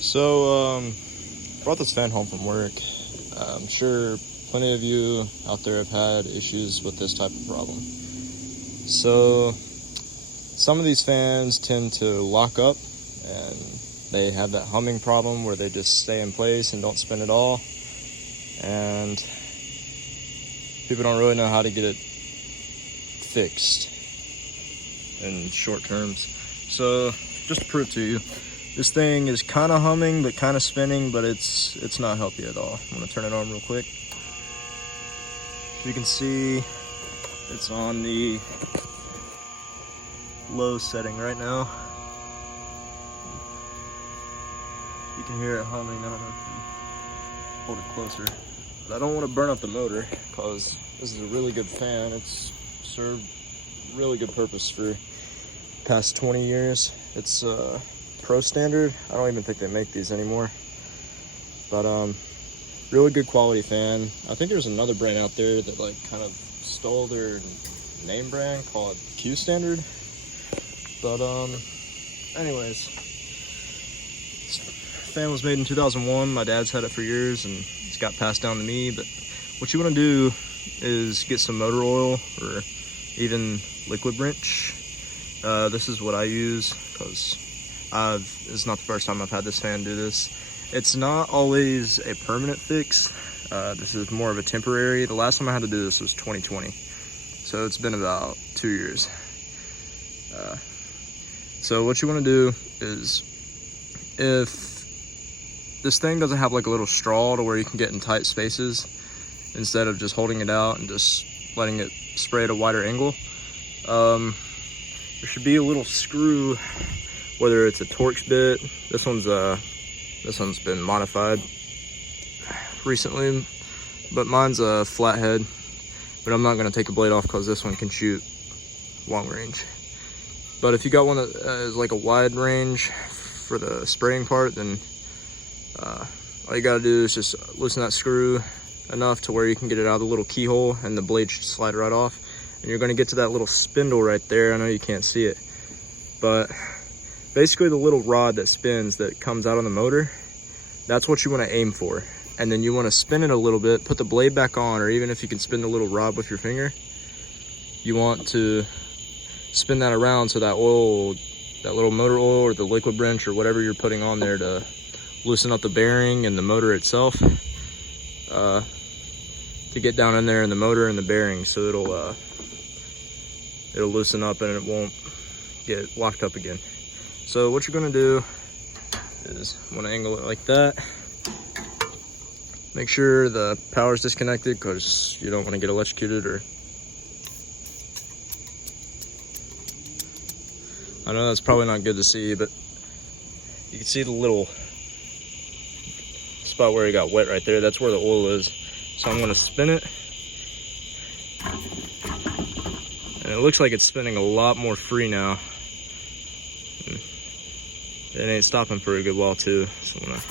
So, brought this fan home from work. I'm sure plenty of you out there have had issues with this type of problem. So, some of these fans tend to lock up and they have that humming problem where they just stay in place and don't spin at all. And people don't really know how to get it fixed in short terms. So, just to prove to you, this thing is kind of humming, but kind of spinning, but it's not healthy at all. I'm gonna turn it on real quick. You can see it's on the low setting right now. You can hear it humming. I don't know if you hold it closer, but I don't want to burn up the motor because this is a really good fan. It's served really good purpose for the past 20 years. It's Pro Standard. I don't even think they make these anymore, but really good quality fan. I think there's another brand out there that like kind of stole their name brand called Q Standard, but anyways, this fan was made in 2001. My dad's had it for years and it's got passed down to me. But what you want to do is get some motor oil or even liquid wrench. This is what I use because it's not the first time I've had this fan do this. It's not always a permanent fix. This is more of a temporary. The last time I had to do this was 2020. So it's been about 2 years. So what you want to do is, if this thing doesn't have like a little straw to where you can get in tight spaces, instead of just holding it out and just letting it spray at a wider angle, there should be a little screw, whether it's a Torx bit. This one's been modified recently, but mine's a flathead. But I'm not gonna take a blade off because this one can shoot long range. But if you got one that is like a wide range for the spraying part, then all you gotta do is just loosen that screw enough to where you can get it out of the little keyhole and the blade should slide right off. And you're gonna get to that little spindle right there. I know you can't see it, but basically the little rod that spins that comes out on the motor, that's what you wanna aim for. And then you wanna spin it a little bit, put the blade back on, or even if you can spin the little rod with your finger, you want to spin that around so that oil, that little motor oil or the liquid wrench or whatever you're putting on there to loosen up the bearing and the motor itself, to get down in there in the motor and the bearing, so it'll loosen up and it won't get locked up again. So what you're gonna do is want to angle it like that. Make sure the power's disconnected because you don't want to get electrocuted. Or I know that's probably not good to see, but you can see the little spot where it got wet right there. That's where the oil is. So I'm going to spin it. And it looks like it's spinning a lot more free now. It ain't stopping for a good while too. So I'm going to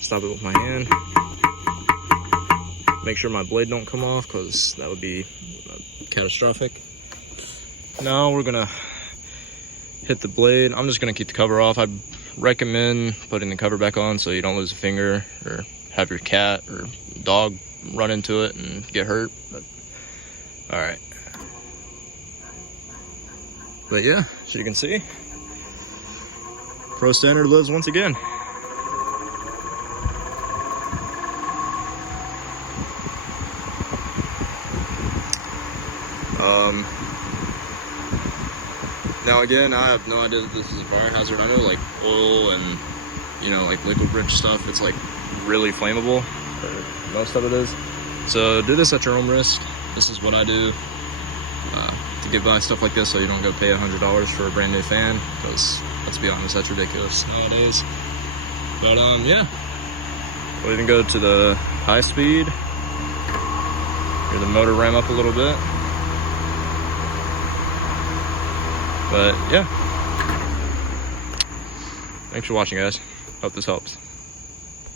stop it with my hand. Make sure my blade don't come off because that would be catastrophic. Now we're going to hit the blade. I'm just gonna keep the cover off. I'd recommend putting the cover back on so you don't lose a finger or have your cat or dog run into it and get hurt. But all right. But yeah, as you can see, Pro Standard lives once again. Now again, I have no idea that this is a fire hazard. I know like oil and, you know, like liquid wrench stuff, it's like really flammable, or most of it is. So do this at your own risk. This is what I do to get by stuff like this, so you don't go pay $100 for a brand new fan, because let's be honest, that's ridiculous nowadays. But yeah, we'll even go to the high speed. Hear the motor ram up a little bit. But yeah, thanks for watching, guys. Hope this helps.